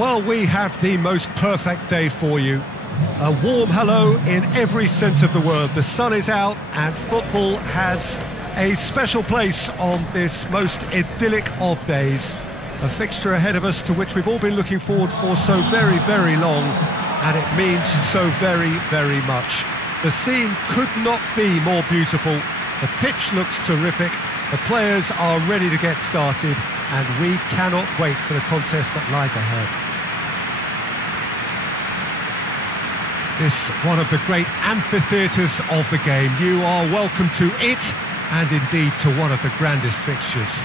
Well, we have the most perfect day for you. A warm hello in every sense of the word. The sun is out and football has a special place on this most idyllic of days. A fixture ahead of us to which we've all been looking forward for so very, very long, and it means so very, very much. The scene could not be more beautiful. The pitch looks terrific. The players are ready to get started, and we cannot wait for the contest that lies ahead. This one of the great amphitheatres of the game. You are welcome to it, and indeed to one of the grandest fixtures.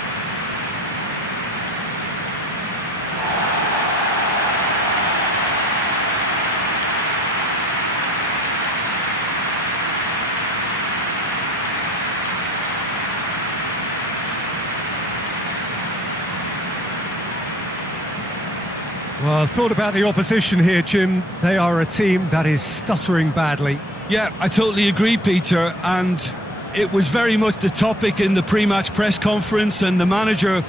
Well, I thought about the opposition here, Jim. They are a team that is stuttering badly. Yeah, I totally agree, Peter, and it was very much the topic in the pre-match press conference, and the manager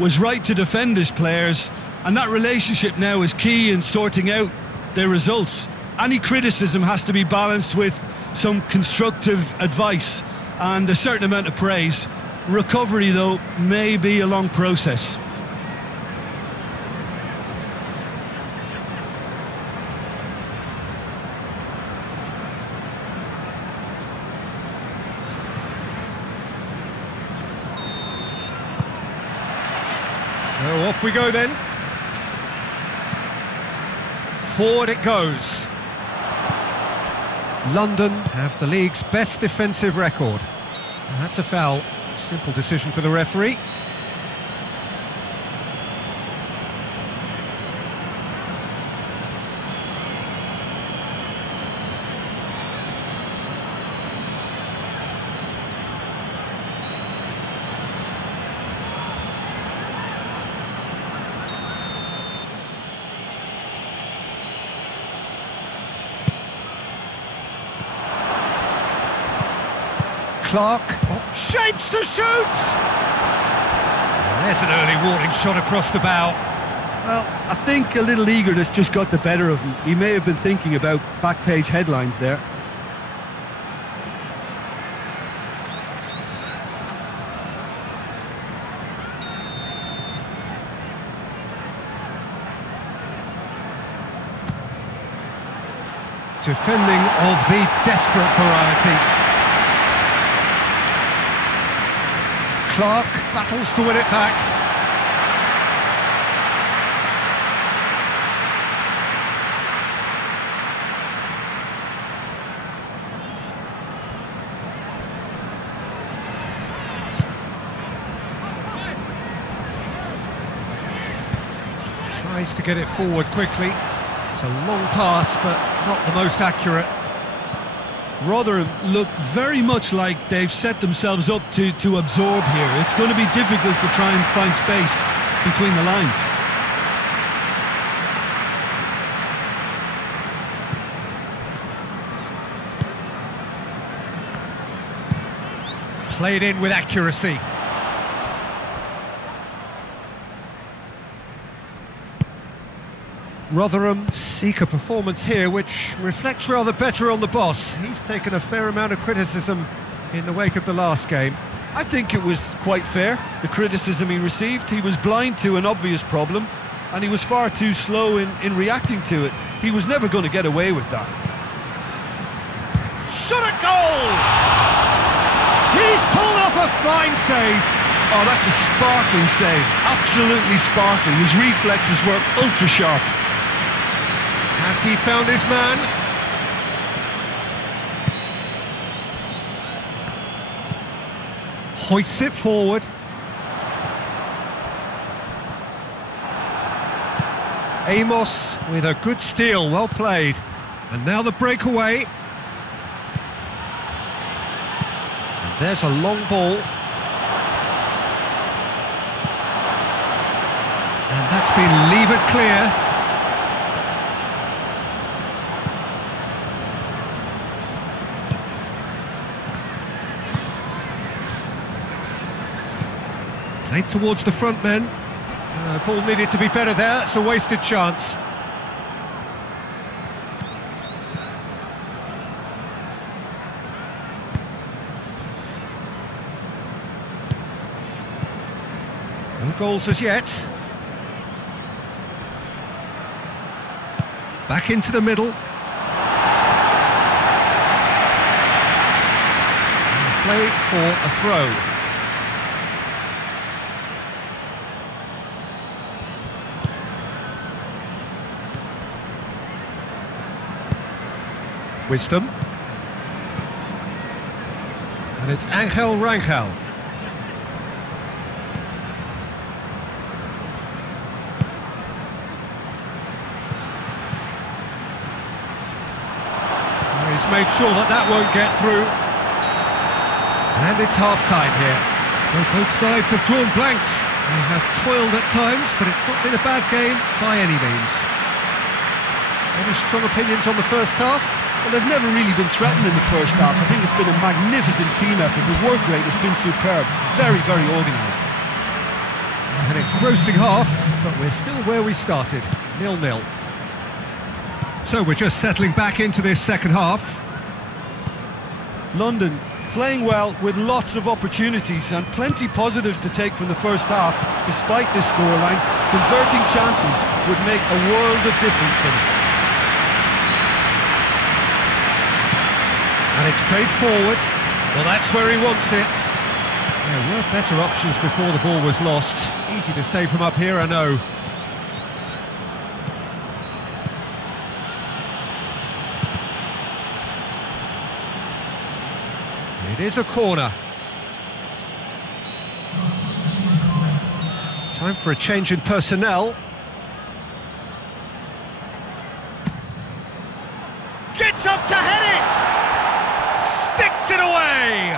was right to defend his players, and that relationship now is key in sorting out their results. Any criticism has to be balanced with some constructive advice and a certain amount of praise. Recovery, though, may be a long process. So off we go then. Forward it goes. London have the league's best defensive record. And that's a foul. Simple decision for the referee. Clark, shapes to shoot! There's an early warning shot across the bow. Well, I think a little eagerness just got the better of him. He may have been thinking about back page headlines there. Defending of the desperate variety. Clark battles to win it back. Tries to get it forward quickly. It's a long pass, but not the most accurate. Rotherham look very much like they've set themselves up to absorb here. It's going to be difficult to try and find space between the lines. Played in with accuracy. Rotherham seek a performance here which reflects rather better on the boss. He's taken a fair amount of criticism in the wake of the last game. I think it was quite fair, the criticism he received. He was blind to an obvious problem, and he was far too slow in reacting to it. He was never going to get away with that. Shot at goal! He's pulled off a fine save. Oh, that's a sparkling save. Absolutely sparkling. His reflexes were ultra sharp. Has he found his man? Hoists it forward. Amos with a good steal, well played. And now the breakaway. And there's a long ball. And that's been levered clear. Played towards the front men. Ball needed to be better there, it's a wasted chance. No goals as yet. Back into the middle. And play for a throw. Wisdom. And it's Angel Rangel. He's made sure that won't get through. And it's half-time here. Well, both sides have drawn blanks. They have toiled at times, but it's not been a bad game by any means. Any strong opinions on the first half? Well, they've never really been threatened in the first half. I think it's been a magnificent team effort. The work rate has been superb. Very, very organised. An engrossing half, but we're still where we started, 0-0. So we're just settling back into this second half. London playing well with lots of opportunities and plenty positives to take from the first half. Despite this scoreline, converting chances would make a world of difference for them. And it's played forward. Well, that's where he wants it. There were better options before the ball was lost. Easy to say from up here, I know. It is a corner. Time for a change in personnel. Gets up to head it! Sticks it away!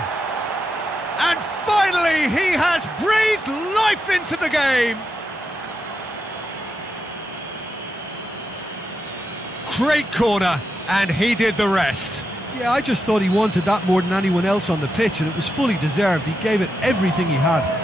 And finally he has breathed life into the game! Great corner, and he did the rest. Yeah, I just thought he wanted that more than anyone else on the pitch, and it was fully deserved. He gave it everything he had.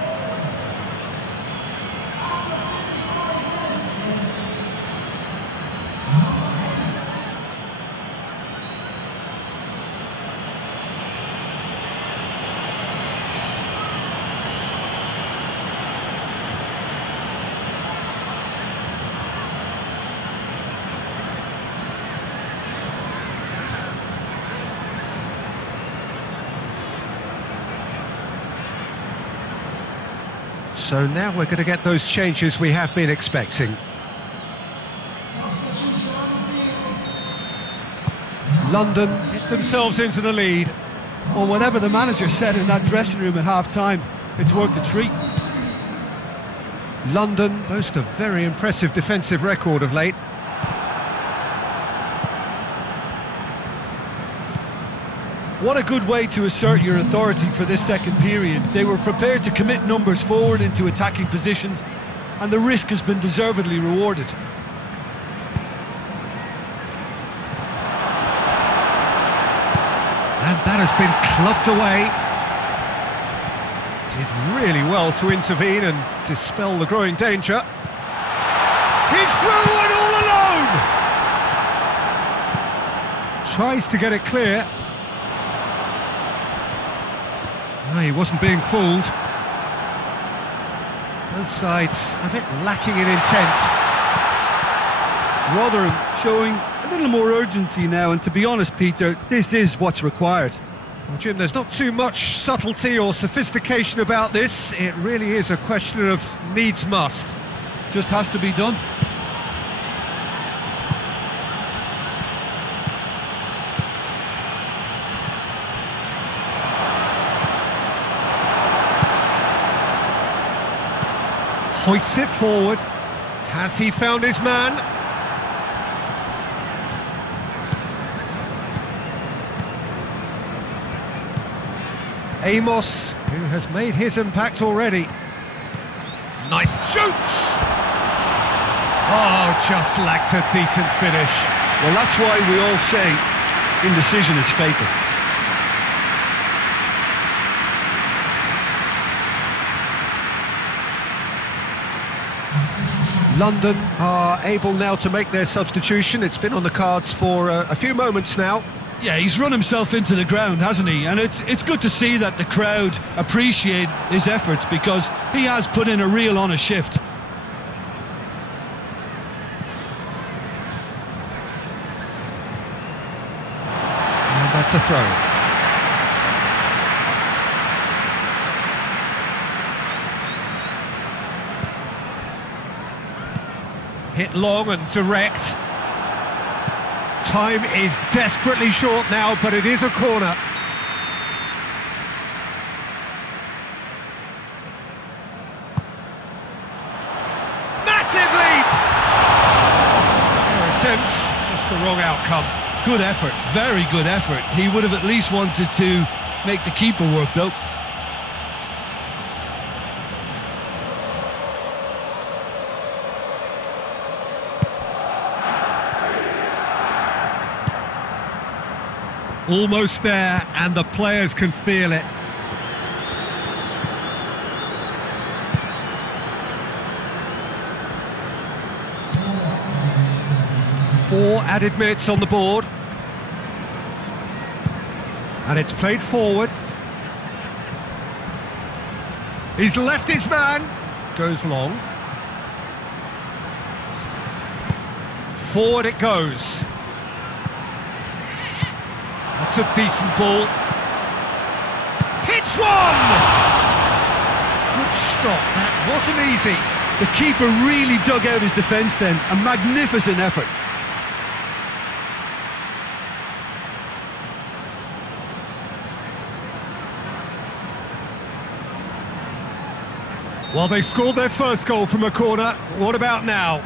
So now we're going to get those changes we have been expecting. London hit themselves into the lead. Well, whatever the manager said in that dressing room at half-time, it's worked a treat. London boast a very impressive defensive record of late. What a good way to assert your authority for this second period. They were prepared to commit numbers forward into attacking positions, and the risk has been deservedly rewarded. And that has been clubbed away. Did really well to intervene and dispel the growing danger. He's through and all alone! Tries to get it clear. He wasn't being fooled. Both sides a bit lacking in intent. Rotherham showing a little more urgency now, and to be honest, Peter, this is what's required. Well, Jim, there's not too much subtlety or sophistication about this. It really is a question of needs must. Just has to be done. Hoists it forward. Has he found his man? Amos, who has made his impact already. Nice shoots! Oh, just lacked a decent finish. Well, that's why we all say indecision is fatal. London are able now to make their substitution. It's been on the cards for a few moments now. Yeah, he's run himself into the ground, hasn't he? And it's good to see that the crowd appreciate his efforts, because he has put in a real honest shift. And that's a throw. Hit long and direct. Time is desperately short now, but it is a corner. Massive leap! Their attempt, just the wrong outcome. Good effort, very good effort. He would have at least wanted to make the keeper work, though. Almost there, and the players can feel it. Four added minutes on the board. And it's played forward. He's left his man. Goes long. Forward it goes. That's a decent ball. Hits one! Good stop, that wasn't easy. The keeper really dug out his defence then. A magnificent effort. Well, they scored their first goal from a corner. What about now?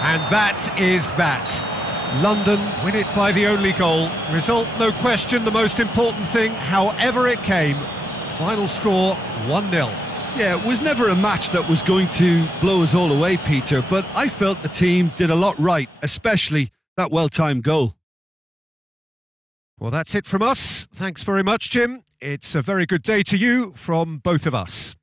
And that is that. London win it by the only goal. Result, no question, the most important thing, however it came. Final score, 1-0. Yeah, it was never a match that was going to blow us all away, Peter, but I felt the team did a lot right, especially that well-timed goal. Well, that's it from us. Thanks very much, Jim. It's a very good day to you from both of us.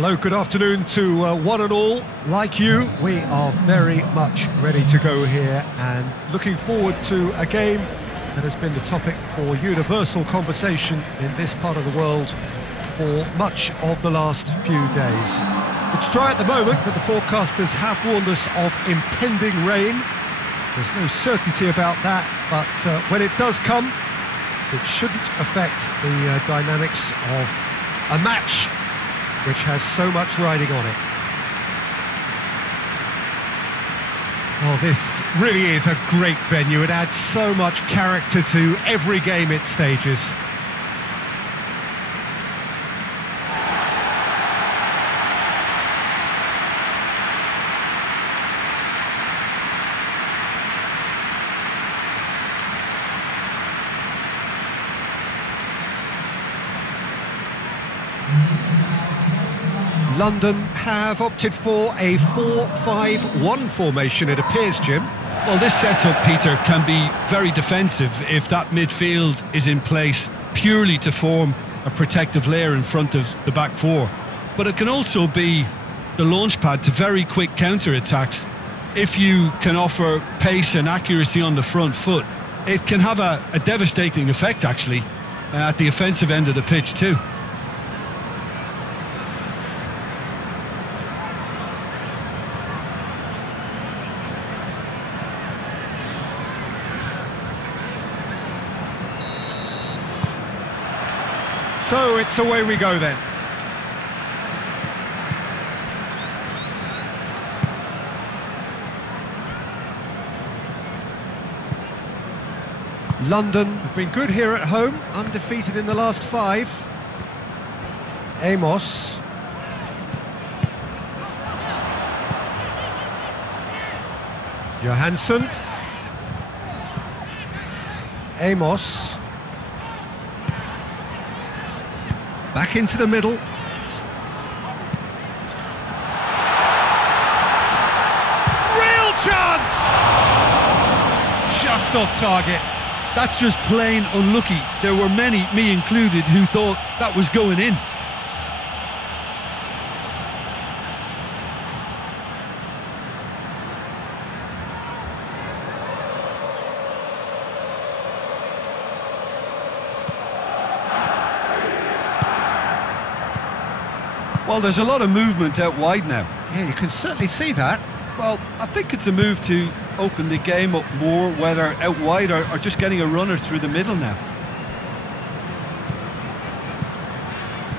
Hello, good afternoon to one and all. Like you, we are very much ready to go here and looking forward to a game that has been the topic for universal conversation in this part of the world for much of the last few days. It's dry at the moment, but the forecasters have warned us of impending rain. There's no certainty about that, but when it does come, it shouldn't affect the dynamics of a match which has so much riding on it. Well, this really is a great venue. It adds so much character to every game it stages. London have opted for a 4-5-1 formation, it appears, Jim. Well, this setup, Peter, can be very defensive if that midfield is in place purely to form a protective layer in front of the back four. But it can also be the launch pad to very quick counter-attacks. If you can offer pace and accuracy on the front foot, it can have a devastating effect, actually, at the offensive end of the pitch too. So it's away we go then. London have been good here at home, undefeated in the last 5. Amos. Johansson. Amos. Back into the middle. Real chance! Just off target. That's just plain unlucky. There were many, me included, who thought that was going in. Well, there's a lot of movement out wide now. Yeah, you can certainly see that. Well, I think it's a move to open the game up more, whether out wide or just getting a runner through the middle now.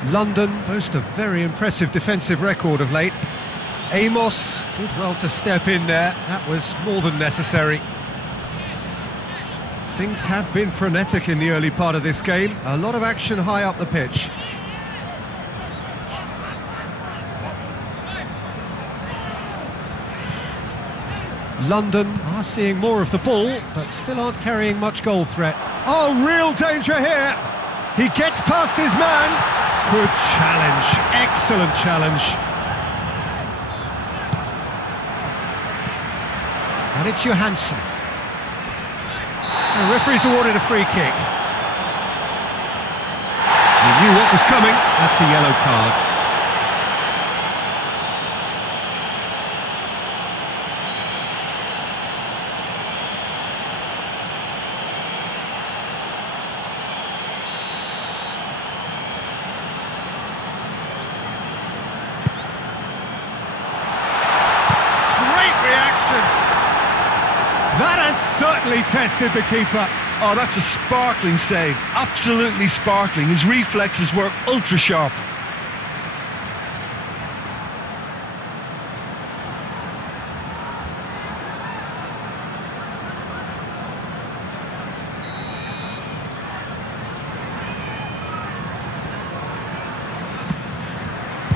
London boast a very impressive defensive record of late. Amos did well to step in there. That was more than necessary. Things have been frenetic in the early part of this game. A lot of action high up the pitch. London are seeing more of the ball, but still aren't carrying much goal threat. Oh, real danger here! He gets past his man. Good challenge, excellent challenge. And it's Johansson. The referee's awarded a free kick. He knew what was coming. That's a yellow card. That has certainly tested the keeper. Oh, that's a sparkling save. Absolutely sparkling. His reflexes were ultra sharp.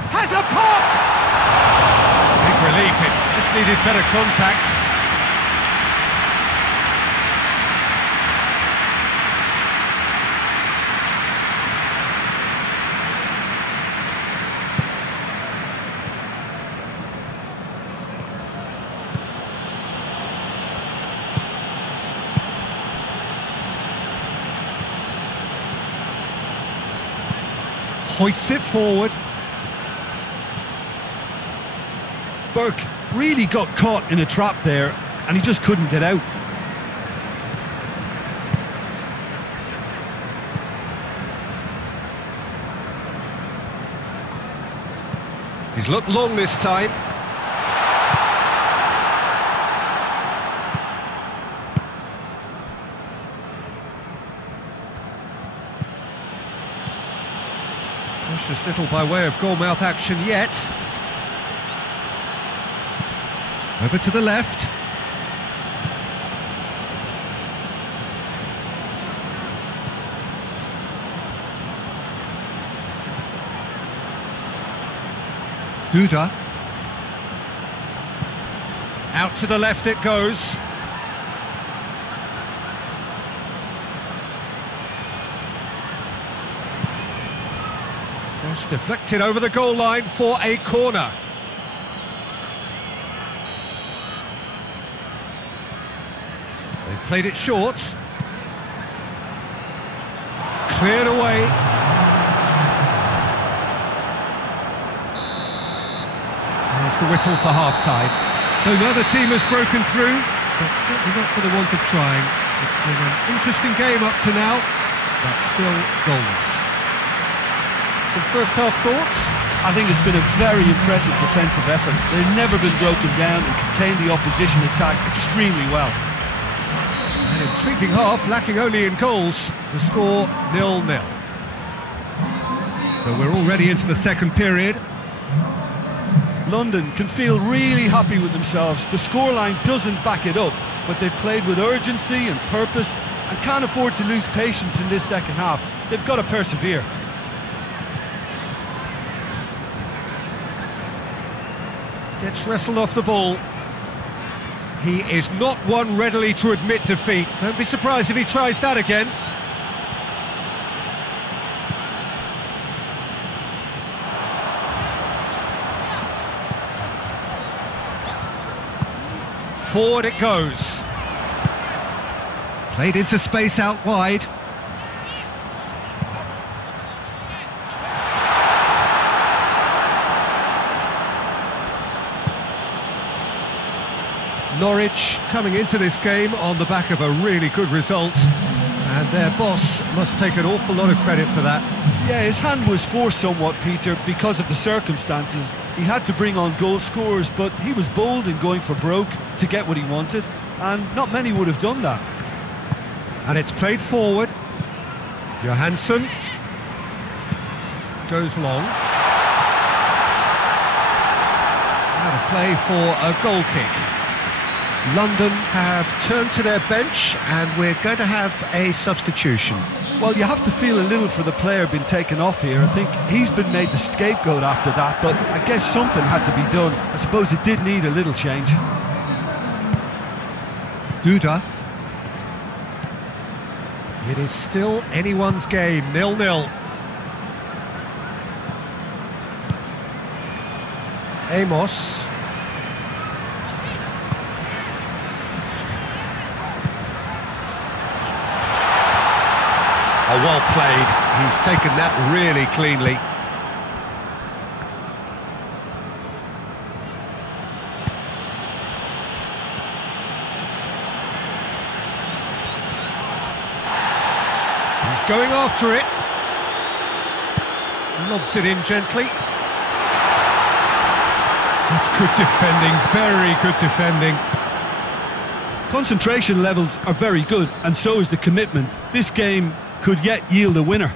Has a pop! Big relief, it just needed better contact. Hoists it forward. Burke really got caught in a trap there, and he just couldn't get out. He's looked long this time. Precious little by way of goal-mouth action yet. Over to the left. Duda. Out to the left it goes. Cross deflected over the goal line for a corner. They've played it short. Cleared away. There's the whistle for half-time. So neither team has broken through, but certainly not for the want of trying. It's been an interesting game up to now, but still goals. Some first-half thoughts? I think it's been a very impressive defensive effort. They've never been broken down and contained the opposition attack extremely well. An intriguing half, lacking only in goals. The score 0-0. So we're already into the second period. London can feel really happy with themselves. The scoreline doesn't back it up, but they've played with urgency and purpose and can't afford to lose patience in this second half. They've got to persevere. Gets wrestled off the ball. He is not one readily to admit defeat. Don't be surprised if he tries that again. Forward it goes. Played into space out wide. Norwich coming into this game on the back of a really good result, and their boss must take an awful lot of credit for that. Yeah, his hand was forced somewhat, Peter, because of the circumstances. He had to bring on goal scorers, but he was bold in going for broke to get what he wanted, and not many would have done that. And it's played forward. Johansson goes long. Out of play for a goal kick. London have turned to their bench, and we're going to have a substitution. Well, you have to feel a little for the player being taken off here. I think he's been made the scapegoat after that, but I guess something had to be done. I suppose it did need a little change. Duda. It is still anyone's game, 0-0. Amos. Oh, well played. He's taken that really cleanly. He's going after it. Lobs it in gently. That's good defending, very good defending. Concentration levels are very good, and so is the commitment. This game could yet yield a winner.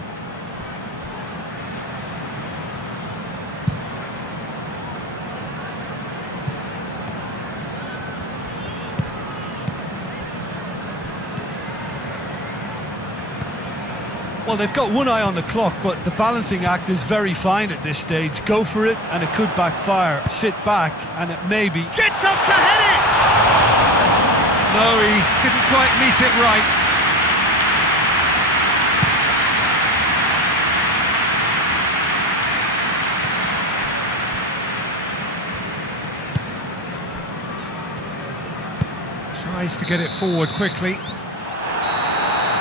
Well, they've got one eye on the clock, but the balancing act is very fine at this stage. Go for it, and it could backfire. Sit back, and it maybe Gets up to head it! No, he didn't quite meet it right. Tries to get it forward quickly.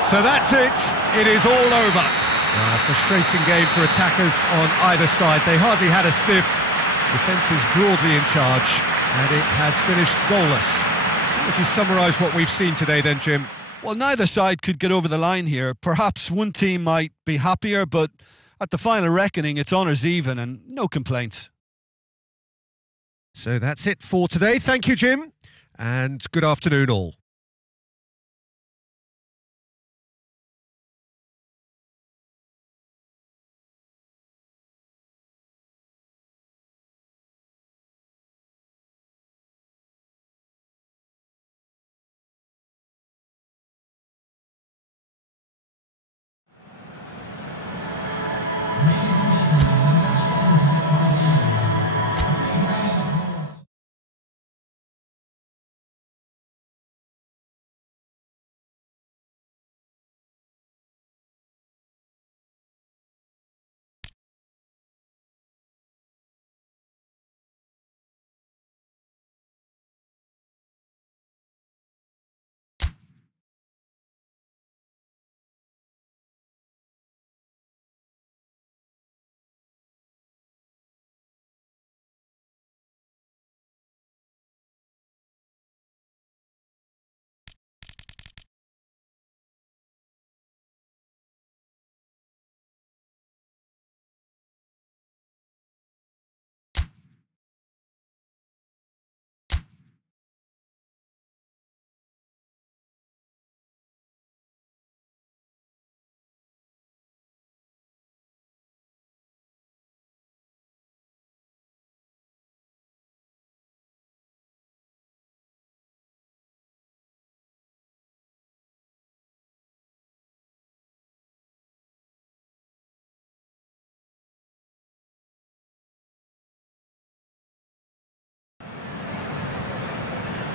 So that's it. It is all over. A frustrating game for attackers on either side. They hardly had a sniff. defence is broadly in charge, and it has finished goalless. How would you summarise what we've seen today then, Jim? Well, neither side could get over the line here. Perhaps one team might be happier, but at the final reckoning, it's honours even and no complaints. So that's it for today. Thank you, Jim, and good afternoon all.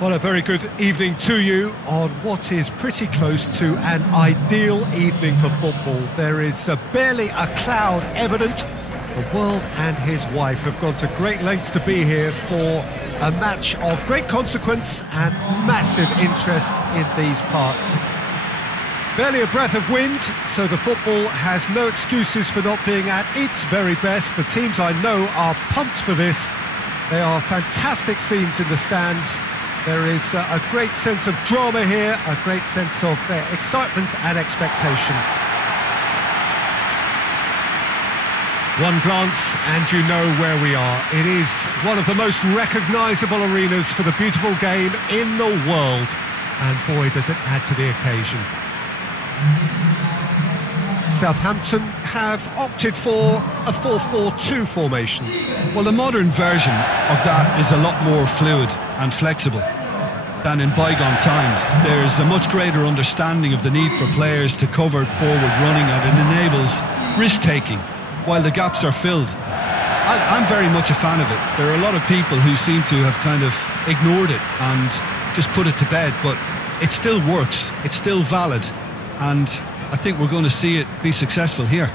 Well, a very good evening to you on what is pretty close to an ideal evening for football. There is barely a cloud evident. The world and his wife have gone to great lengths to be here for a match of great consequence and massive interest in these parts. Barely a breath of wind, so the football has no excuses for not being at its very best. The teams I know are pumped for this. They are fantastic scenes in the stands. There is a great sense of drama here, a great sense of excitement and expectation. One glance and you know where we are. It is one of the most recognisable arenas for the beautiful game in the world. And boy, does it add to the occasion. Southampton have opted for a 4-4-2 formation. Well, the modern version of that is a lot more fluid and flexible than in bygone times. There's a much greater understanding of the need for players to cover forward running, and it enables risk-taking while the gaps are filled. I'm very much a fan of it. There are a lot of people who seem to have kind of ignored it and just put it to bed, but it still works, it's still valid, and I think we're going to see it be successful here.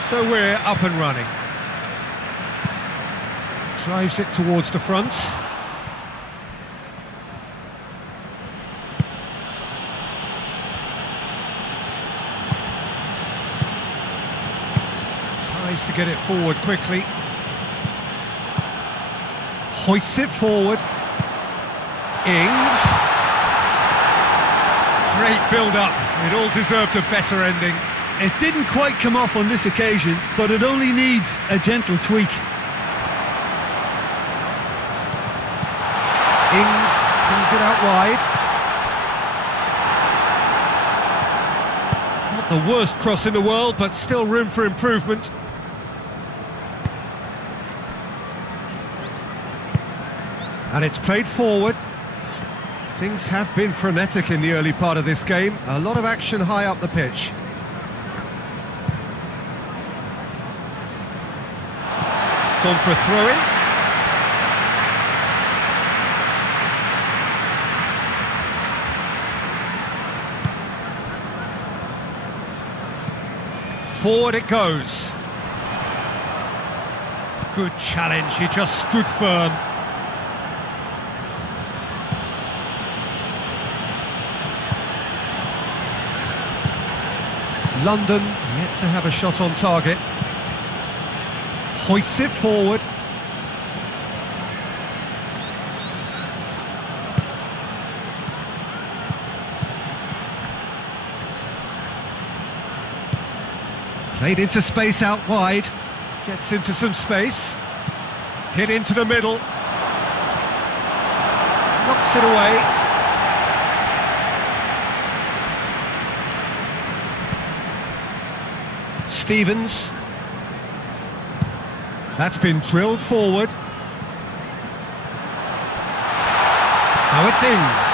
So we're up and running. Drives it towards the front. Tries to get it forward quickly. Hoists it forward. Ings. Great build-up. It all deserved a better ending. It didn't quite come off on this occasion, but it only needs a gentle tweak. Ings brings it out wide. Not the worst cross in the world, but still room for improvement. And it's played forward. Things have been frenetic in the early part of this game. A lot of action high up the pitch. Gone for a throw-in. Forward it goes. Good challenge, he just stood firm. London yet to have a shot on target. Hoists it forward. Played into space out wide. Gets into some space. Hit into the middle. Knocks it away. Stevens. That's been drilled forward. Now it's Ings.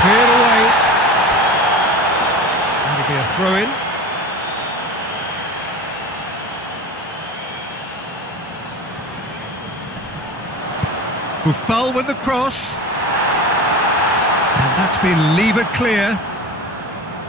Cleared away. That'll be a throw-in. Buffal with the cross. And that's been levered clear.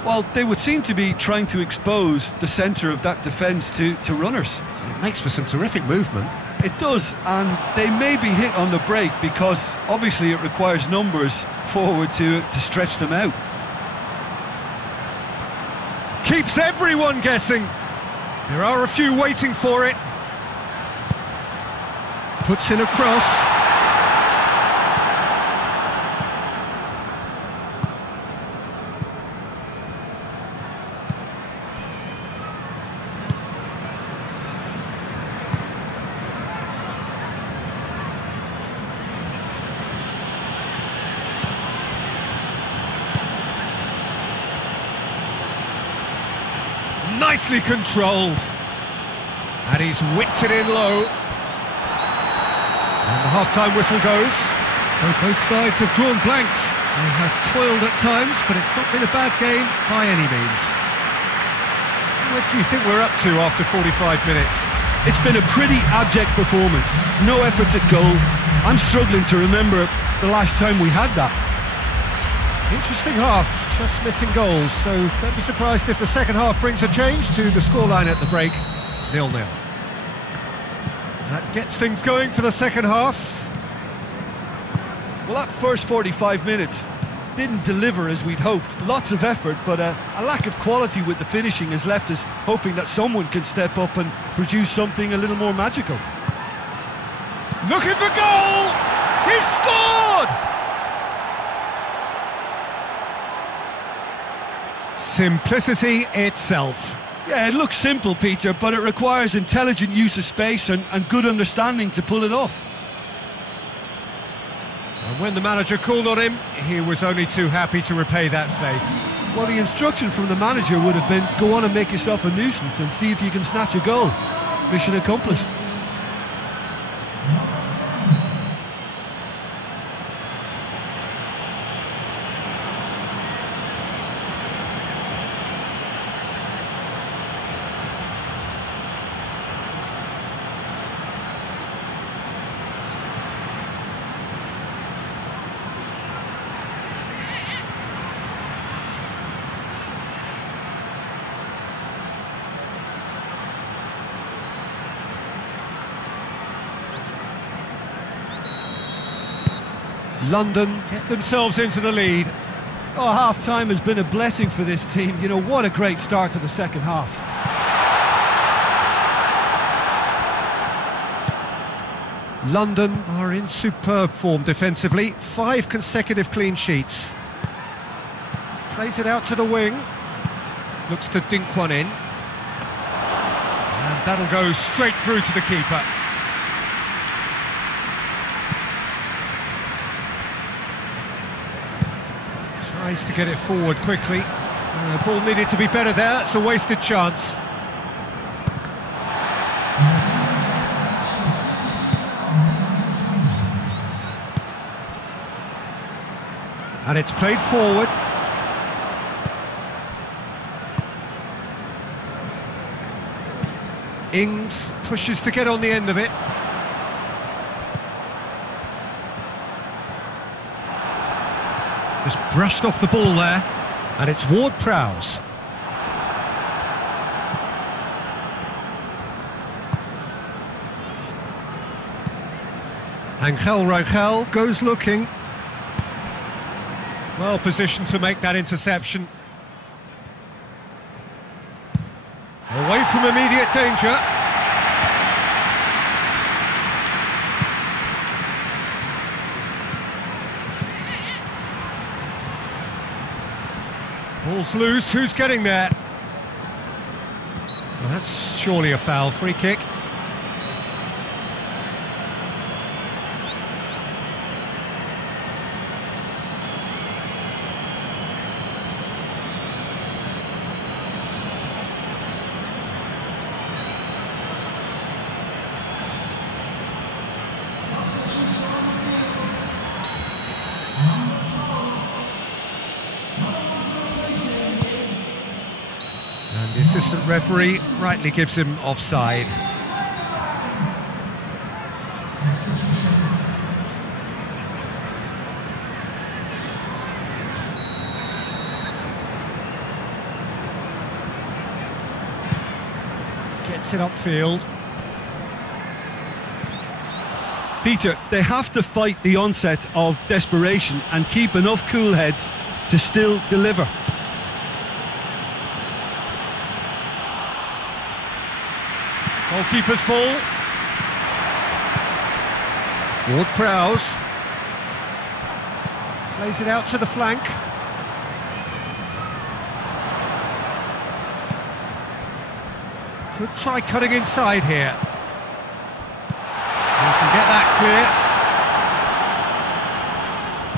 Well, they would seem to be trying to expose the centre of that defence to runners. It makes for some terrific movement. It does, and they may be hit on the break because obviously it requires numbers forward to stretch them out. Keeps everyone guessing. There are a few waiting for it. Puts in a cross. Nicely controlled. And he's whipped it in low. And the half-time whistle goes. Both sides have drawn blanks. They have toiled at times, but it's not been a bad game by any means. What do you think we're up to after 45 minutes? It's been a pretty abject performance. No efforts at goal. I'm struggling to remember the last time we had that. Interesting half, just missing goals, so don't be surprised if the second half brings a change to the scoreline at the break, 0-0. That gets things going for the second half. Well, that first 45 minutes didn't deliver as we'd hoped. Lots of effort, but a lack of quality with the finishing has left us hoping that someone can step up and produce something a little more magical. Looking for goal! He's scored! Simplicity itself. Yeah, it looks simple, Peter, but it requires intelligent use of space and good understanding to pull it off. And when the manager called on him, he was only too happy to repay that faith. Well, the instruction from the manager would have been, go on and make yourself a nuisance and see if you can snatch a goal. Mission accomplished. London get themselves into the lead. Oh, half-time has been a blessing for this team. You know, what a great start to the second half. London are in superb form defensively. 5 consecutive clean sheets. Plays it out to the wing. Looks to dink one in. And that'll go straight through to the keeper. Tries to get it forward quickly. The ball needed to be better there. It's a wasted chance. And it's played forward. Ings pushes to get on the end of it. Just brushed off the ball there, and it's Ward-Prowse. Angel Rangel goes looking. Well positioned to make that interception. Away from immediate danger. Ball's loose, who's getting there? Well, that's surely a foul, free kick. And the assistant referee rightly gives him offside. Gets it upfield. Peter, they have to fight the onset of desperation and keep enough cool heads to still deliver. Goalkeeper's ball. Ward-Prowse plays it out to the flank. Could try cutting inside here. He can get that clear.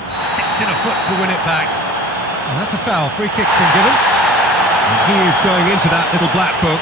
Sticks in a foot to win it back. And that's a foul. Free kick's been given. And he is going into that little black book.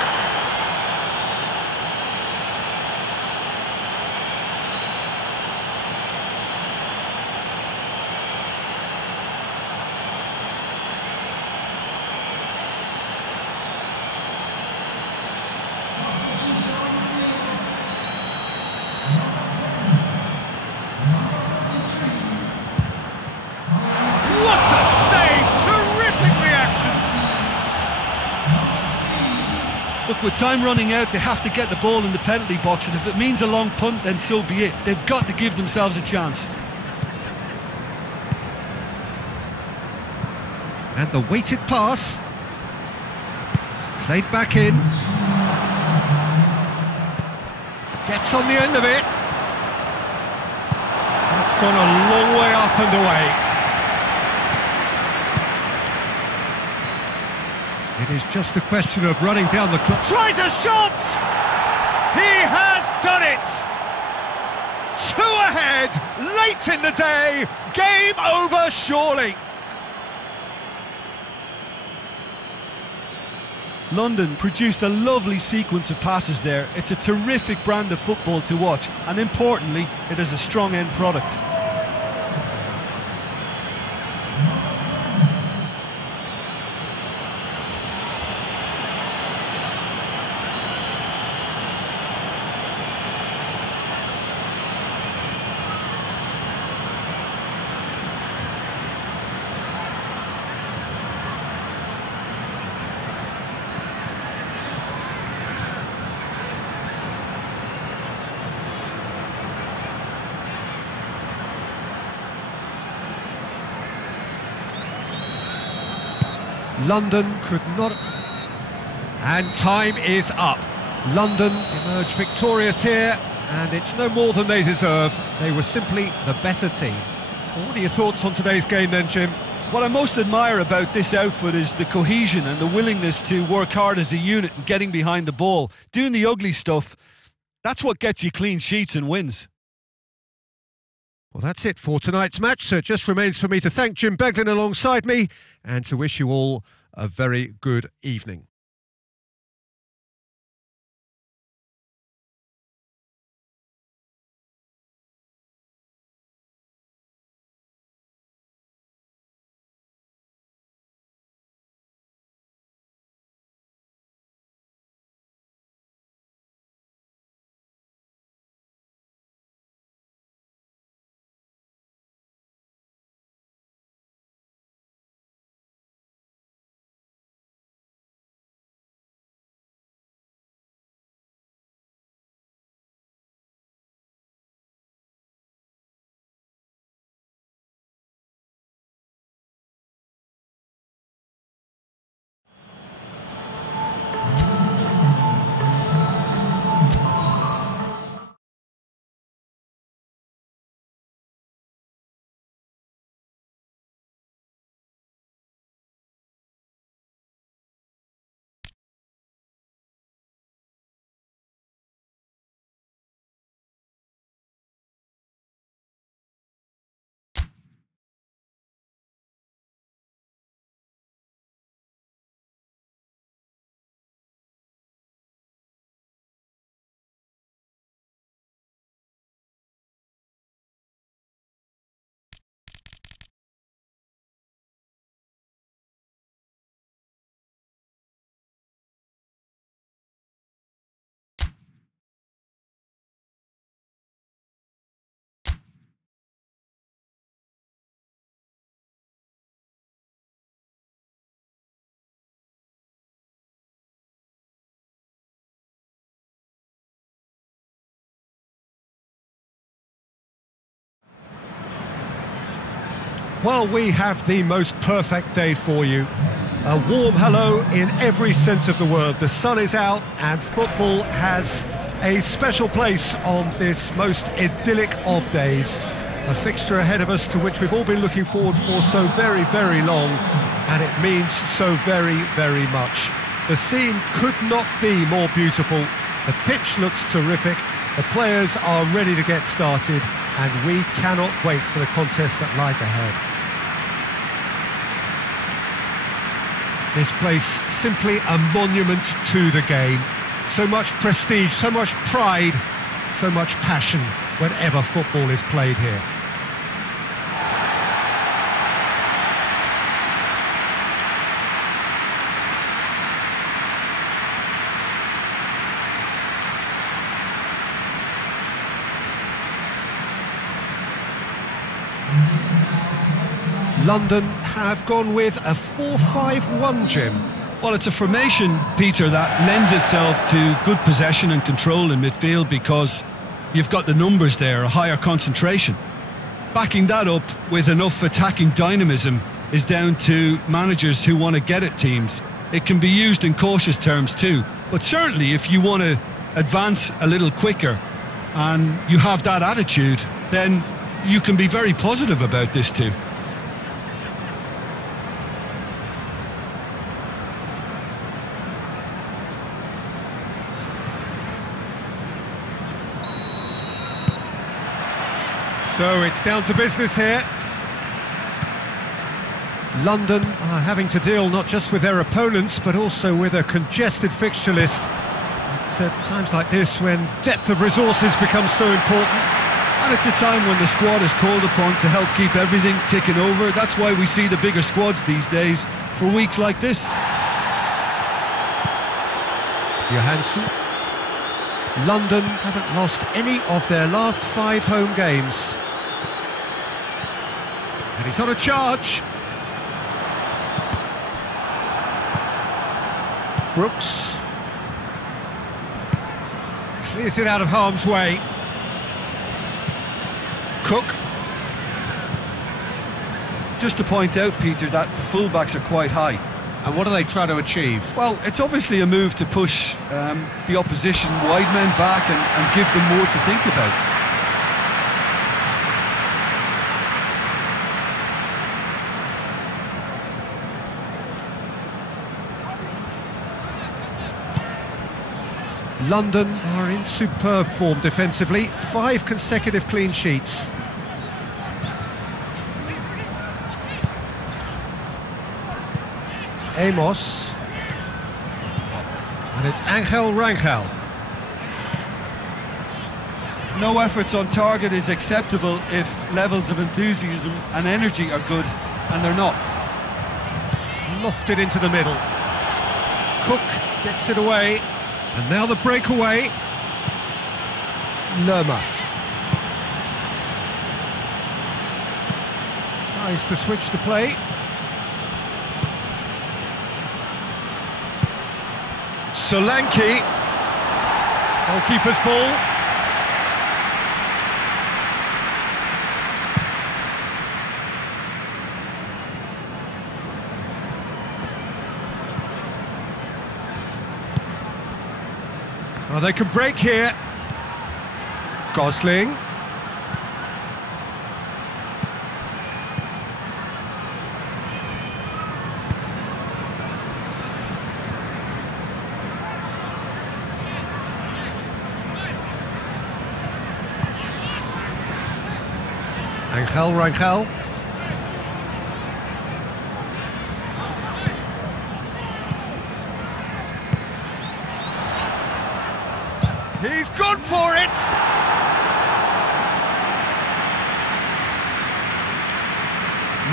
Look, with time running out, they have to get the ball in the penalty box, and if it means a long punt, then so be it. They've got to give themselves a chance. And the weighted pass. Played back in. Gets on the end of it. That's gone a long way up and away. It is just a question of running down the clock. Tries a shot! He has done it! 2 ahead, late in the day, game over surely. London produced a lovely sequence of passes there. It's a terrific brand of football to watch, and importantly, it is a strong end product. London could not... And time is up. London emerged victorious here, and it's no more than they deserve. They were simply the better team. Well, what are your thoughts on today's game then, Jim? What I most admire about this outfit is the cohesion and the willingness to work hard as a unit and getting behind the ball. Doing the ugly stuff, that's what gets you clean sheets and wins. Well, that's it for tonight's match, so it just remains for me to thank Jim Beglin alongside me and to wish you all a very good evening. Well, we have the most perfect day for you. A warm hello in every sense of the word. The sun is out and football has a special place on this most idyllic of days. A fixture ahead of us to which we've all been looking forward for so very, very long, and it means so very, very much. The scene could not be more beautiful. The pitch looks terrific. The players are ready to get started, and we cannot wait for the contest that lies ahead. This place, simply a monument to the game. So much prestige, so much pride, so much passion whenever football is played here. London have gone with a 4-5-1, Jim. Well, it's a formation, Peter, that lends itself to good possession and control in midfield because you've got the numbers there, a higher concentration. Backing that up with enough attacking dynamism is down to managers who want to get at teams. It can be used in cautious terms too, but certainly if you want to advance a little quicker and you have that attitude, then you can be very positive about this too. So it's down to business here. London are having to deal not just with their opponents, but also with a congested fixture list. It's at times like this when depth of resources becomes so important. And it's a time when the squad is called upon to help keep everything ticking over. That's why we see the bigger squads these days for weeks like this. Johansson. London haven't lost any of their last 5 home games. And he's on a charge. Brooks. Clears it out of harm's way. Cook. Just to point out, Peter, that the fullbacks are quite high. And what are they trying to achieve? Well, it's obviously a move to push the opposition wide men back and give them more to think about. London are in superb form defensively. 5 consecutive clean sheets. Amos. And it's Angel Rangel. No efforts on target is acceptable if levels of enthusiasm and energy are good, and they're not. Lofted into the middle. Cook gets it away. And now the breakaway. Lerma. Tries to switch the play. Solanke. Goalkeeper's ball. Oh, they can break here. Gosling. Angel Rangel. He's gone for it!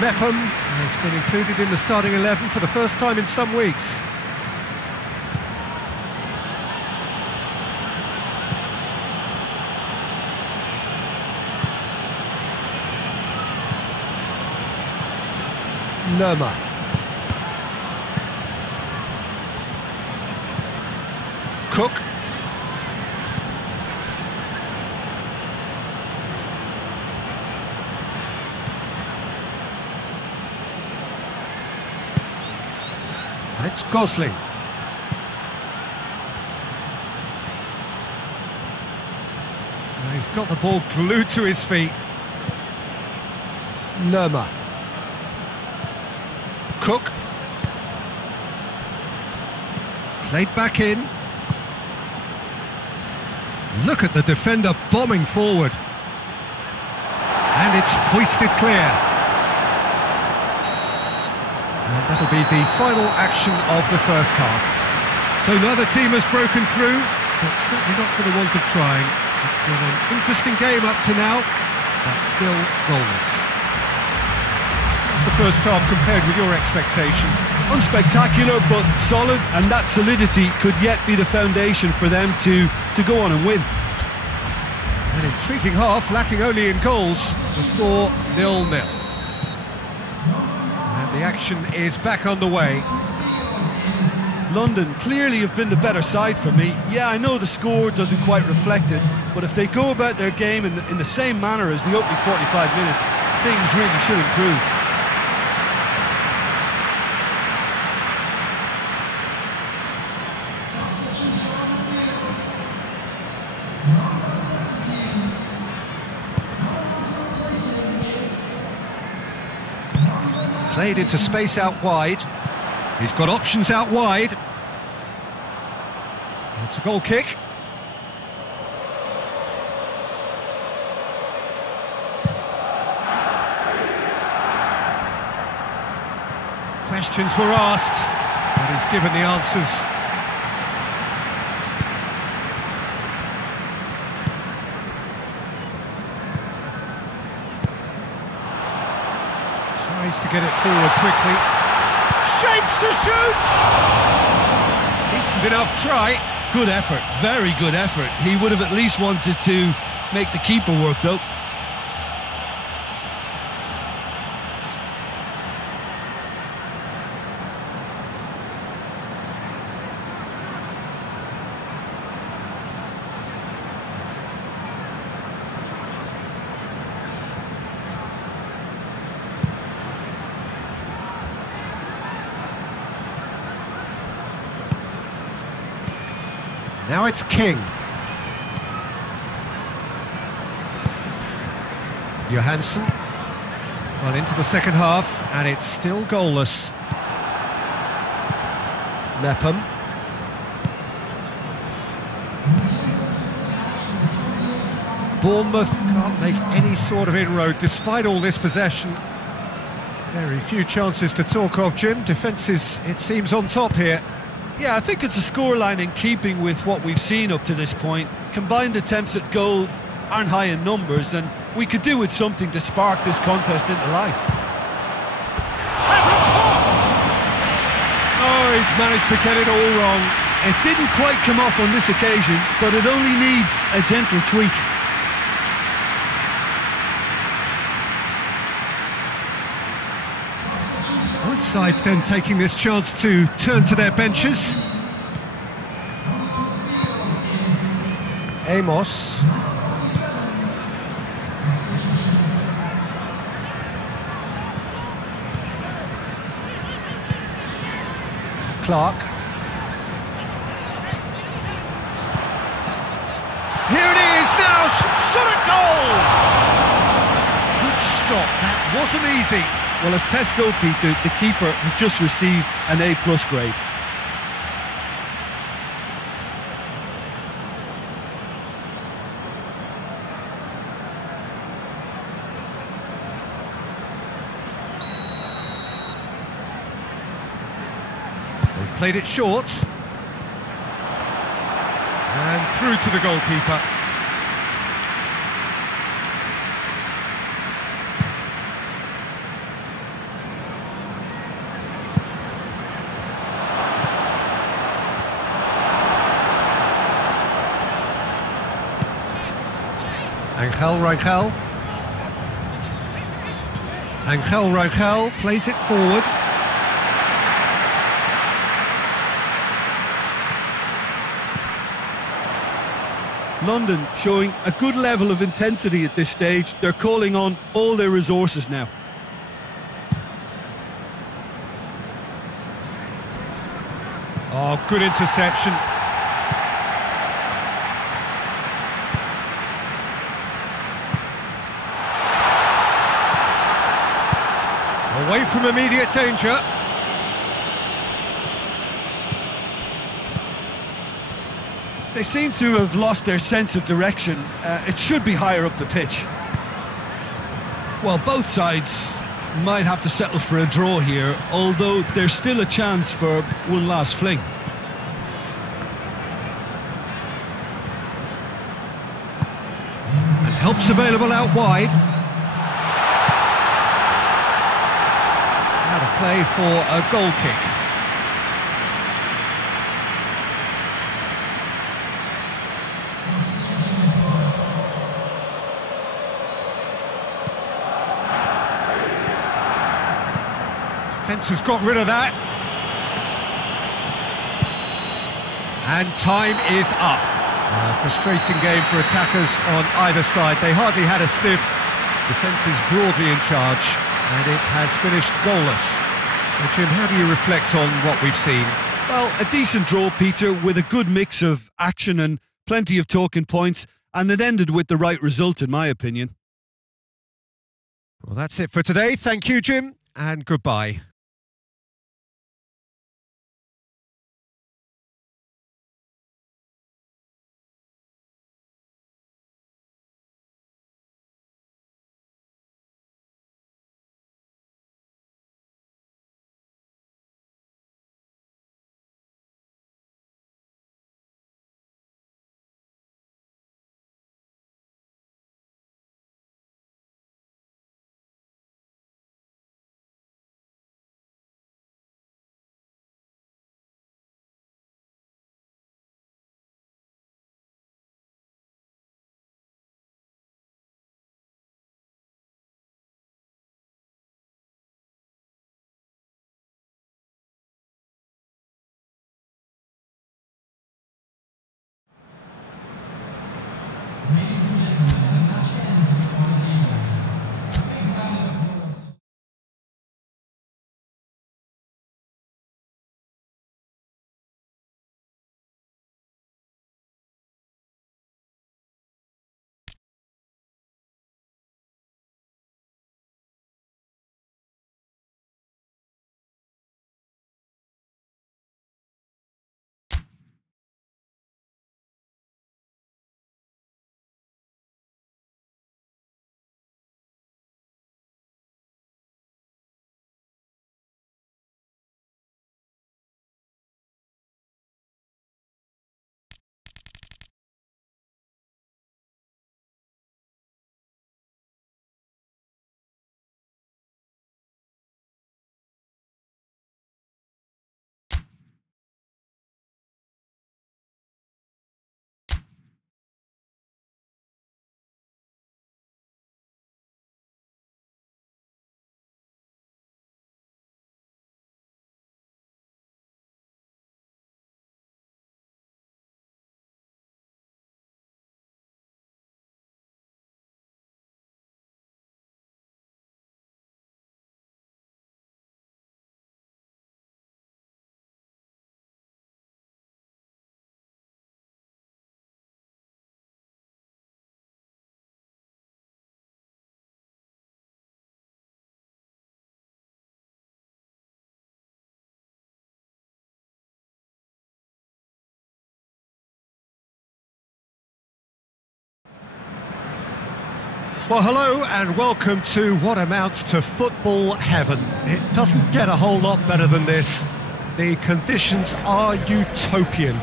Mepham has been included in the starting 11 for the first time in some weeks. Lerma. Cook. It's Gosling. He's got the ball glued to his feet. Lerma. Cook. Played back in. Look at the defender bombing forward. And it's hoisted clear. And that'll be the final action of the first half. So neither team has broken through, but certainly not for the want of trying. It's been an interesting game up to now, but still goalless. That's the first half compared with your expectation. Unspectacular, but solid, and that solidity could yet be the foundation for them to go on and win. An intriguing half, lacking only in goals. The score 0-0. And the action is back underway. London clearly have been the better side for me. Yeah, I know the score doesn't quite reflect it, but if they go about their game in the same manner as the opening 45 minutes, things really should improve. Played into space out wide. He's got options out wide. It's a goal kick. Questions were asked, but he's given the answers. Tries to get it forward quickly. Shapes to shoot! Decent enough try. Good effort, very good effort. He would have at least wanted to make the keeper work though. Now it's King. Johansson. Well, into the second half, and it's still goalless. Mepham. Bournemouth can't make any sort of inroad despite all this possession. Very few chances to talk of, Jim. Defence is, it seems, on top here. Yeah, I think it's a scoreline in keeping with what we've seen up to this point. Combined attempts at goal aren't high in numbers, and we could do with something to spark this contest into life. Oh, he's managed to get it all wrong. It didn't quite come off on this occasion, but it only needs a gentle tweak. Both sides then taking this chance to turn to their benches. Amos. Clark. Here it is now, shot at goal! Good stop, that wasn't easy. Well, as tests go, Peter, the keeper has just received an A+ grade. They've played it short. And through to the goalkeeper. Angel Rangel plays it forward. London showing a good level of intensity at this stage. They're calling on all their resources now. Oh, good interception. Away from immediate danger. They seem to have lost their sense of direction. It should be higher up the pitch. Well, both sides might have to settle for a draw here, although there's still a chance for one last fling. And help's available out wide. Now to play for a goal kick. Defence has got rid of that. And time is up. A frustrating game for attackers on either side. They hardly had a sniff. Defence is broadly in charge, and it has finished goalless. So, Jim, how do you reflect on what we've seen? Well, a decent draw, Peter, with a good mix of action and plenty of talking points, and it ended with the right result, in my opinion. Well, that's it for today. Thank you, Jim, and goodbye. Ladies and gentlemen, the match ends at 1-0. A big round of applause. Well, hello and welcome to what amounts to football heaven. It doesn't get a whole lot better than this. The conditions are utopian.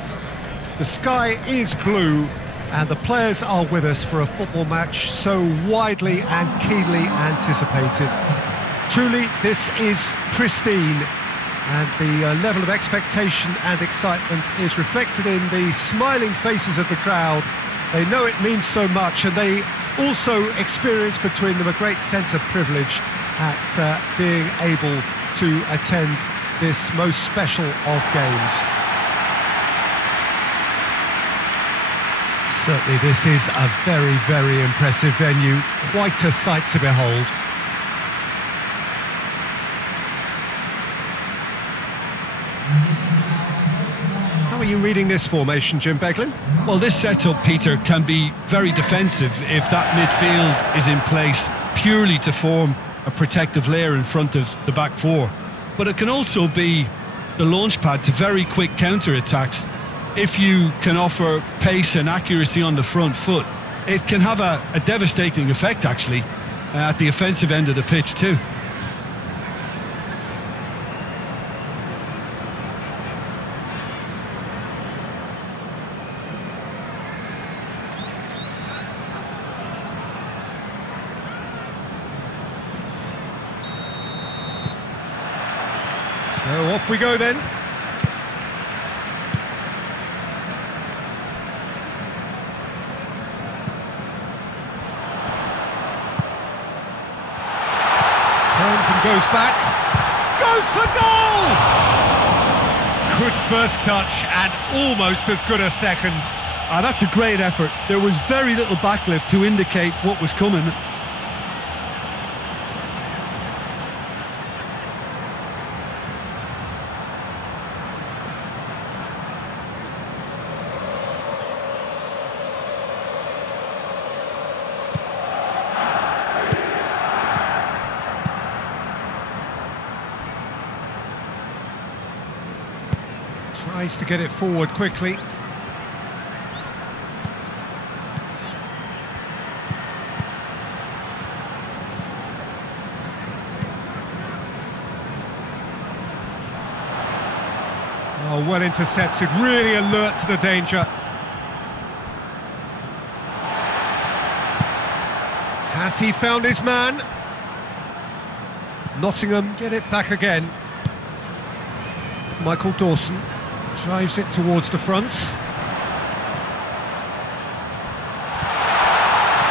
The sky is blue and the players are with us for a football match so widely and keenly anticipated. Truly, this is pristine, and the level of expectation and excitement is reflected in the smiling faces of the crowd. They know it means so much, and they also experience between them a great sense of privilege at being able to attend this most special of games. Certainly this is a very, very impressive venue, quite a sight to behold. How are you reading this formation, Jim Beglin? Well, this setup, Peter, can be very defensive if that midfield is in place purely to form a protective layer in front of the back four. But it can also be the launchpad to very quick counter-attacks. If you can offer pace and accuracy on the front foot, it can have a devastating effect, actually, at the offensive end of the pitch too. So off we go then. Turns and goes back. Goes for goal! Good first touch and almost as good a second. That's a great effort. There was very little backlift to indicate what was coming. Tries to get it forward quickly. Oh, well intercepted, really alert to the danger. Has he found his man? Nottingham get it back again. Michael Dawson drives it towards the front.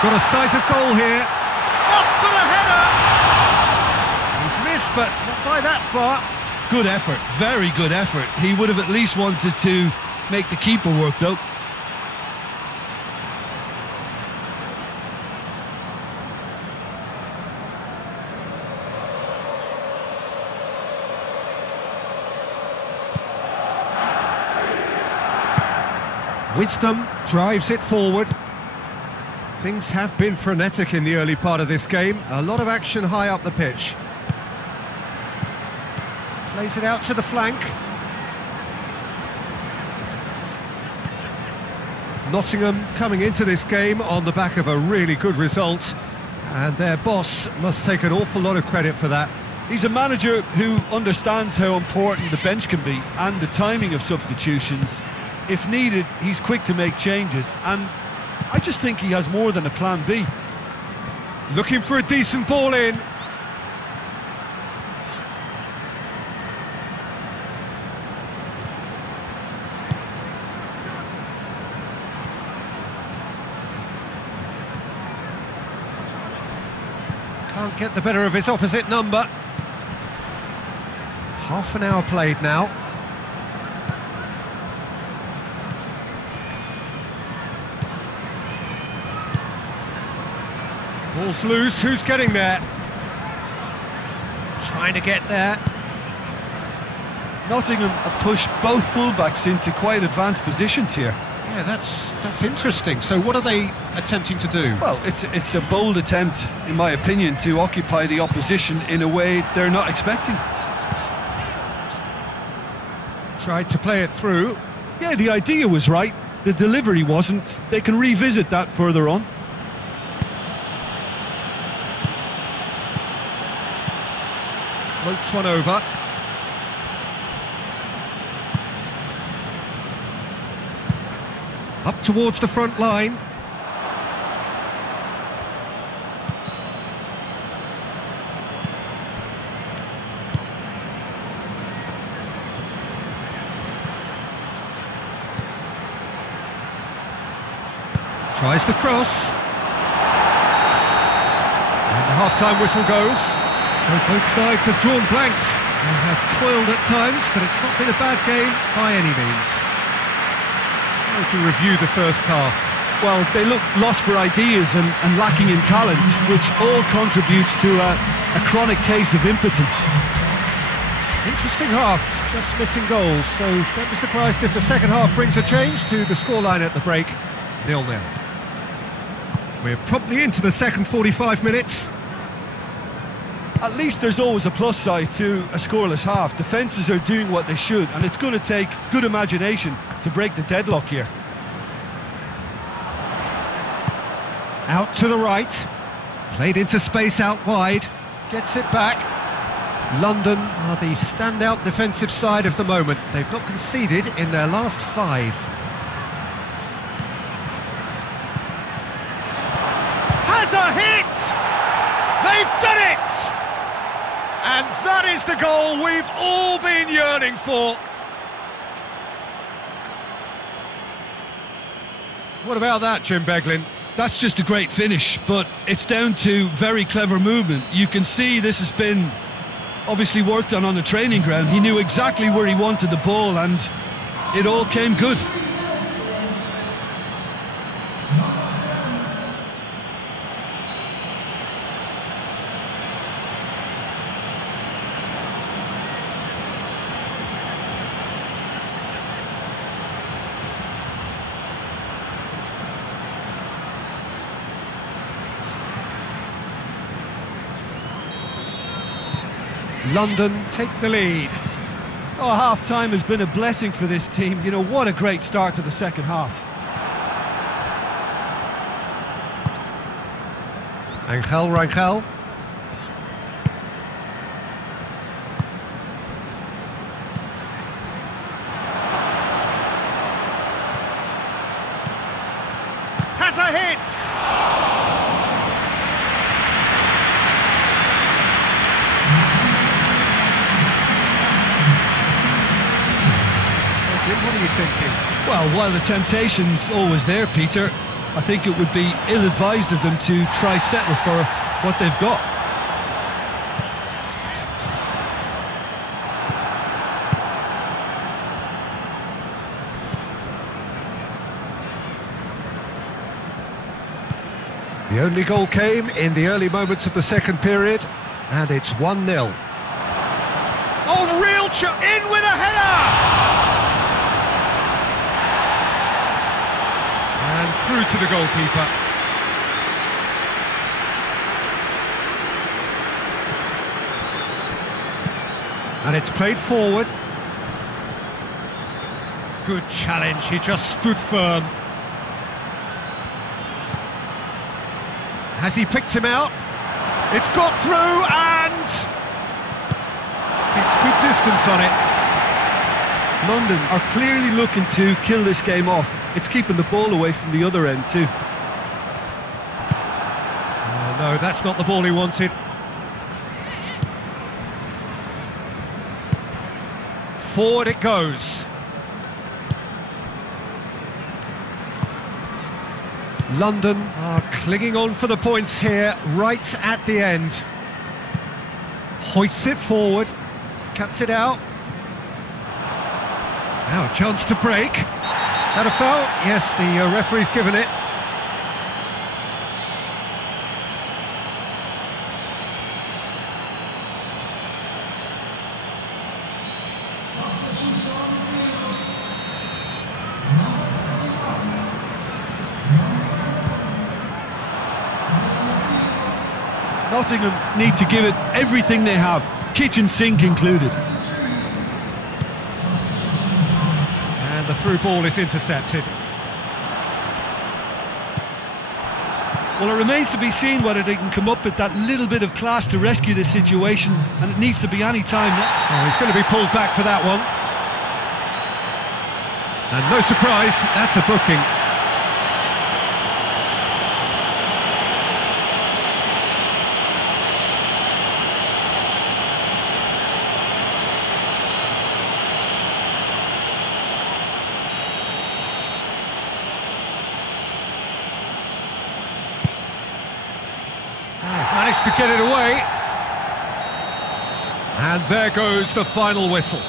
Got a sight of goal here. Up for the header! He's missed, but not by that far. Good effort, very good effort. He would have at least wanted to make the keeper work, though. Wisdom drives it forward. Things have been frenetic in the early part of this game. A lot of action high up the pitch. Plays it out to the flank. Nottingham coming into this game on the back of a really good result, and their boss must take an awful lot of credit for that. He's a manager who understands how important the bench can be and the timing of substitutions. If needed, he's quick to make changes, and I just think he has more than a plan B. Looking for a decent ball in. Can't get the better of his opposite number. Half an hour played now. Ball's loose, who's getting there? Trying to get there. Nottingham have pushed both fullbacks into quite advanced positions here. Yeah, that's interesting. So what are they attempting to do? Well, it's a bold attempt, in my opinion, to occupy the opposition in a way they're not expecting. Tried to play it through. Yeah, the idea was right. The delivery wasn't. They can revisit that further on. Floats one over. Up towards the front line. Tries the cross. And the half-time whistle goes. So both sides have drawn blanks. They have toiled at times, but it's not been a bad game by any means. How would you review the first half? Well, they look lost for ideas and lacking in talent, which all contributes to a chronic case of impotence. Interesting half, just missing goals, so don't be surprised if the second half brings a change to the scoreline at the break, 0-0. We're promptly into the second 45 minutes. At least there's always a plus side to a scoreless half. Defences are doing what they should, and it's going to take good imagination to break the deadlock here. Out to the right, played into space out wide, gets it back. London are the standout defensive side of the moment. They've not conceded in their last 5. Has a hit! They've done it! And that is the goal we've all been yearning for. What about that, Jim Beglin? That's just a great finish, but it's down to very clever movement. You can see this has been obviously worked on the training ground. He knew exactly where he wanted the ball, and it all came good. London take the lead. Oh, half-time has been a blessing for this team. You know, what a great start to the second half. Rangel. Has a hit! What are you thinking? Well, while the temptation's always there, Peter, I think it would be ill-advised of them to try settle for what they've got. The only goal came in the early moments of the second period, and it's 1-0. Oh, real in with a header! And through to the goalkeeper. And it's played forward. Good challenge, he just stood firm. Has he picked him out? It's got through and it's good distance on it. London are clearly looking to kill this game off. It's keeping the ball away from the other end too. Oh no, that's not the ball he wanted. Forward it goes. London are clinging on for the points here, right at the end. Hoists it forward, cuts it out. Now a chance to break. That a foul? Yes, the referee's given it. Nottingham need to give it everything they have, kitchen sink included. And the through ball is intercepted. Well, it remains to be seen whether they can come up with that little bit of class to rescue this situation, and it needs to be any time now. Oh, he's going to be pulled back for that one. And no surprise, that's a booking. Managed to get it away. And there goes the final whistle.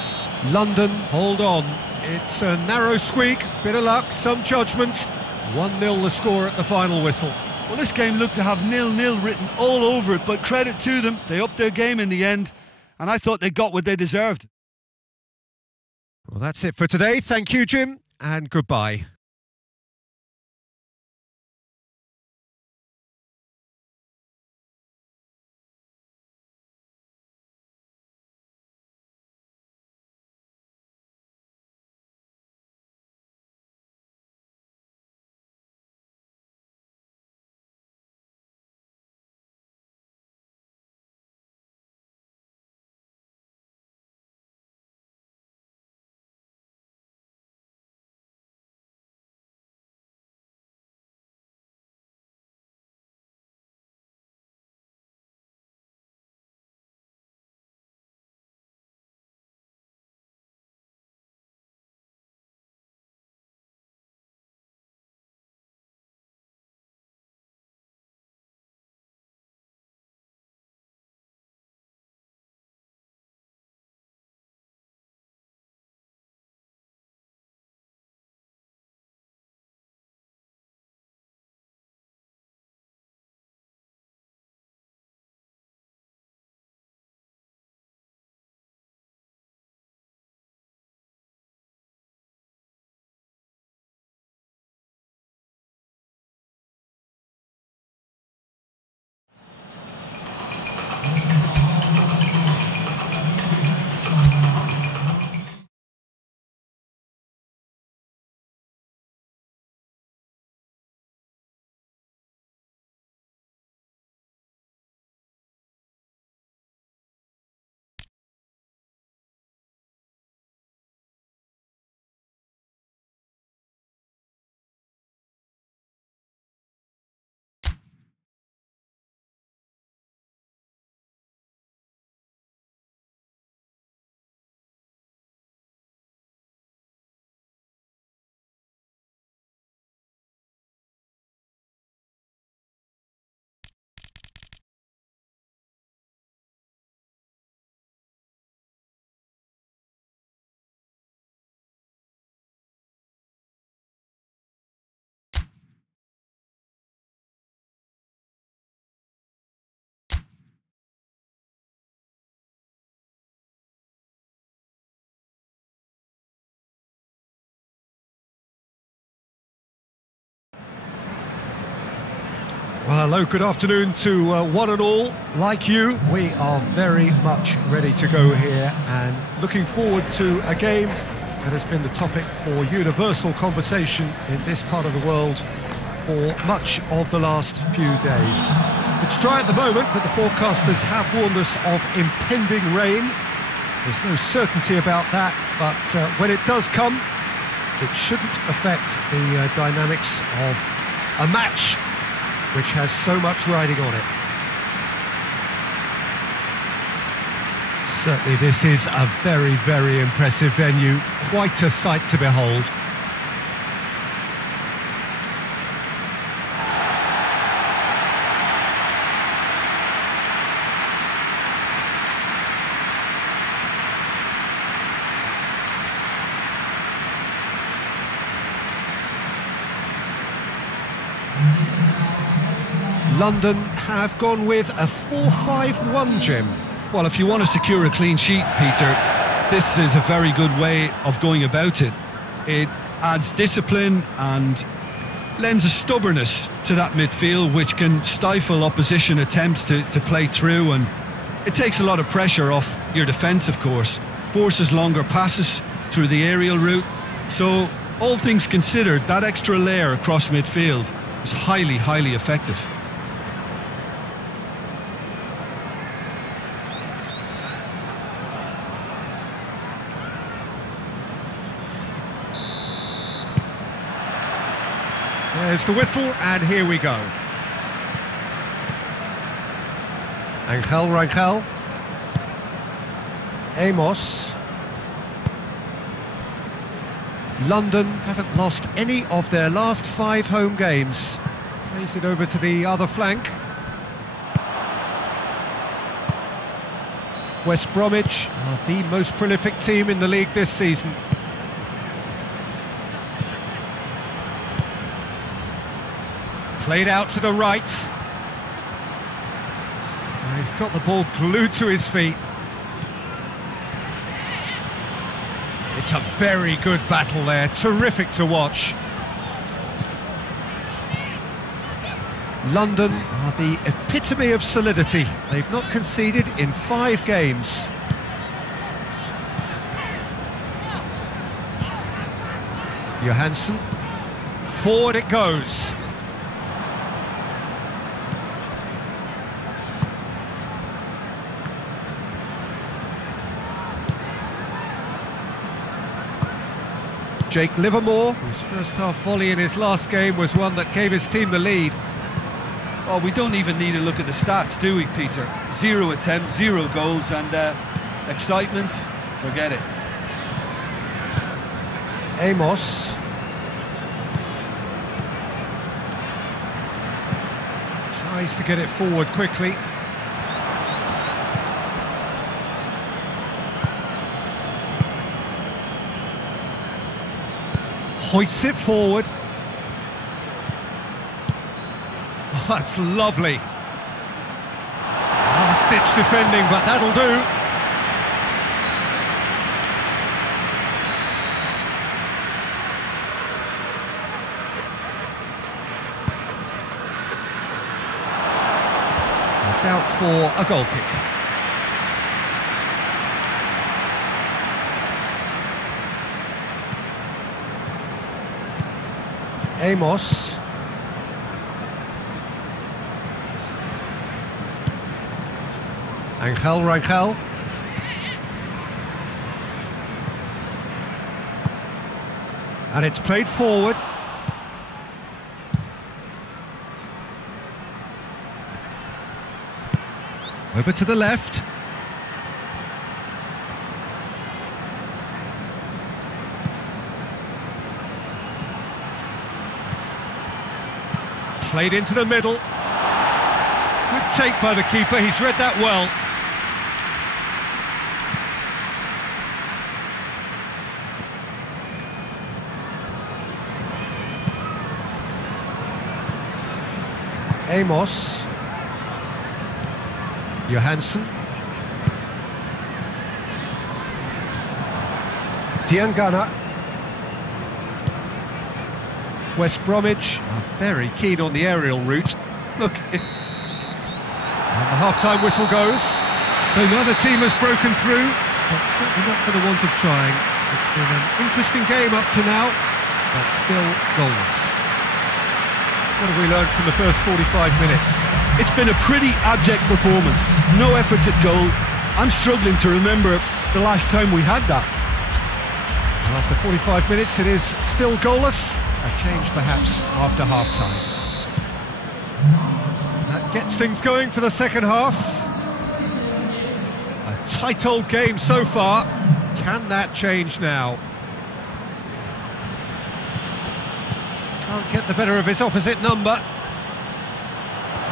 London, hold on. It's a narrow squeak, bit of luck, some judgment. 1-0 the score at the final whistle. Well, this game looked to have 0-0 written all over it, but credit to them, they upped their game in the end, and I thought they got what they deserved. Well, that's it for today. Thank you, Jim, and goodbye. Well, hello, good afternoon to one and all. Like you, we are very much ready to go here and looking forward to a game that has been the topic for universal conversation in this part of the world for much of the last few days. It's dry at the moment, but the forecasters have warned us of impending rain. There's no certainty about that, but when it does come, it shouldn't affect the dynamics of a match which has so much riding on it. Certainly this is a very, very impressive venue, quite a sight to behold. London have gone with a 4-5-1, Jim. Well, if you want to secure a clean sheet, Peter, this is a very good way of going about it. It adds discipline and lends a stubbornness to that midfield, which can stifle opposition attempts to play through, and it takes a lot of pressure off your defence, of course. Forces longer passes through the aerial route. So, all things considered, that extra layer across midfield is highly, highly effective. There's the whistle, and here we go. Rangel. Amos. London haven't lost any of their last 5 home games. Plays it over to the other flank. West Bromwich are the most prolific team in the league this season. Played out to the right. He's got the ball glued to his feet. It's a very good battle there, terrific to watch. London are the epitome of solidity. They've not conceded in 5 games. Johansson, forward it goes. Jake Livermore, whose first half volley in his last game was one that gave his team the lead. Oh, we don't even need to look at the stats, do we, Peter? 0 attempts, 0 goals, and excitement, forget it. Amos. Tries to get it forward quickly. Hoists it forward. Oh, that's lovely. Last-ditch defending, but that'll do. It's out for a goal kick. Amos. Rangel. And it's played forward. Over to the left. Played into the middle. Good take by the keeper, he's read that well. Amos. Johansson. Diangana. West Bromwich are very keen on the aerial route. Look, and the half-time whistle goes. So neither team has broken through, but certainly not for the want of trying. It's been an interesting game up to now, but still goalless. What have we learned from the first 45 minutes? It's been a pretty abject performance. No efforts at goal. I'm struggling to remember the last time we had that. After 45 minutes, it is still goalless. A change perhaps after half-time. That gets things going for the second half. A tight old game so far. Can that change now? Can't get the better of his opposite number.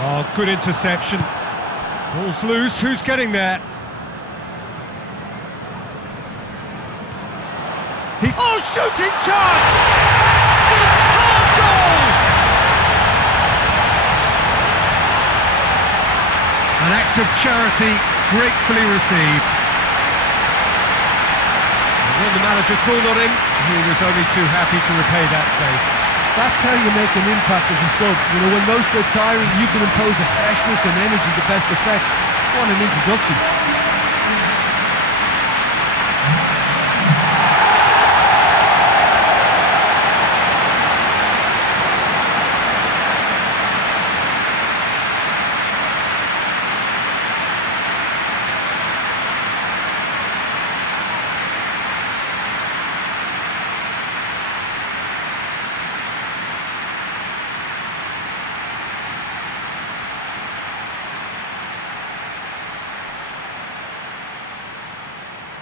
Oh, good interception. Ball's loose, who's getting there? Oh, shooting chance! Superb goal! An act of charity gratefully received. And when the manager called on him, he was only too happy to repay that faith. That's how you make an impact as a sub. You know, when most are tiring, you can impose a freshness and energy to best effect. What an introduction.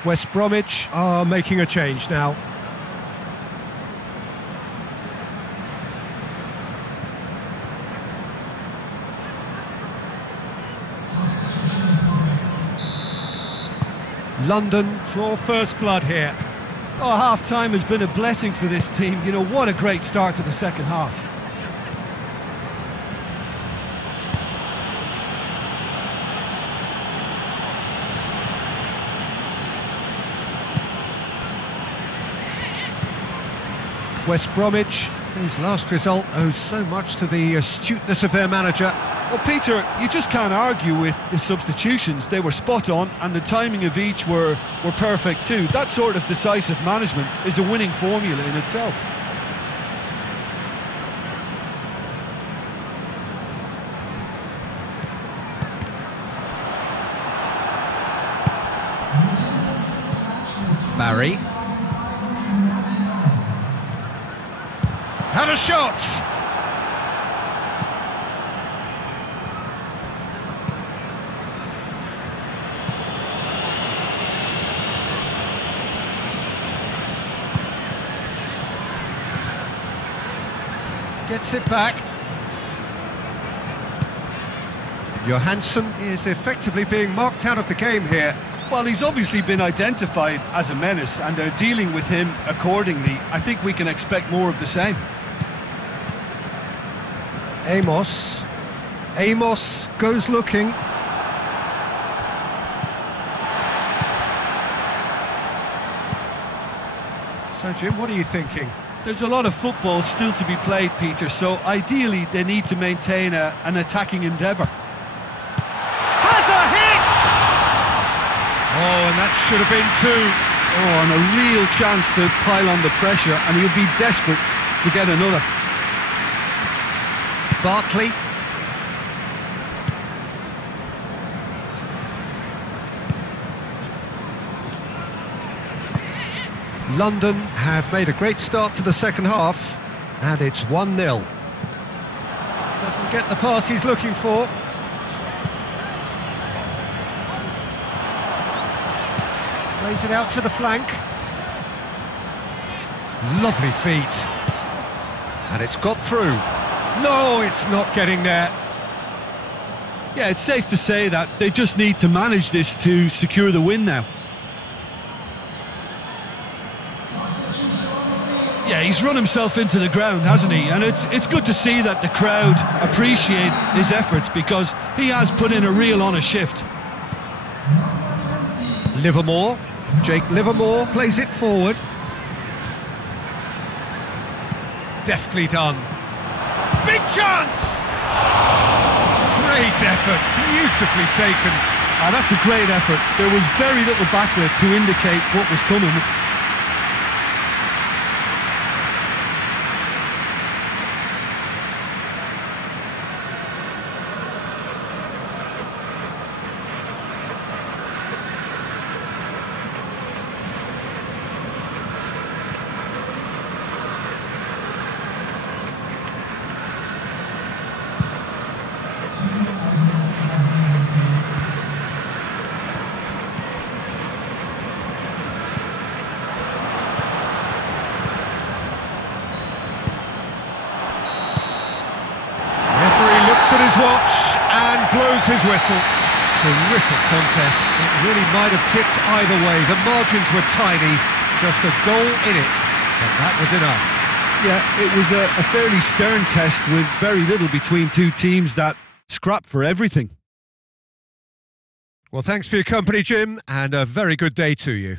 West Bromwich are making a change now. London draw first blood here. Oh, half-time has been a blessing for this team. You know, what a great start to the second half. West Bromwich, whose last result owes so much to the astuteness of their manager. Well, Peter, you just can't argue with the substitutions. They were spot on, and the timing of each were perfect too. That sort of decisive management is a winning formula in itself. Barry. Had a shot! Gets it back. Johansson is effectively being marked out of the game here. Well, he's obviously been identified as a menace, and they're dealing with him accordingly. I think we can expect more of the same. Amos goes looking. So, Jim, what are you thinking? There's a lot of football still to be played, Peter, so ideally they need to maintain an attacking endeavour. Has a hit! Oh, and that should have been two. Oh, and a real chance to pile on the pressure, and he'll be desperate to get another. Bartley. London have made a great start to the second half, and it's 1-0. Doesn't get the pass he's looking for. Plays it out to the flank. Lovely feet. And it's got through. No, it's not getting there. Yeah, it's safe to say that they just need to manage this to secure the win now. Yeah, he's run himself into the ground, hasn't he? And it's good to see that the crowd appreciate his efforts, because he has put in a real honest shift. Livermore. Jake Livermore plays it forward. Deftly done. Big chance! Great effort, beautifully taken. That's a great effort. There was very little backlit to indicate what was coming. At his watch and blows his whistle. Terrific contest. It really might have tipped either way. The margins were tiny, just a goal in it, but that was enough. Yeah, it was a fairly stern test with very little between two teams that scrapped for everything. Well, thanks for your company, Jim, and a very good day to you.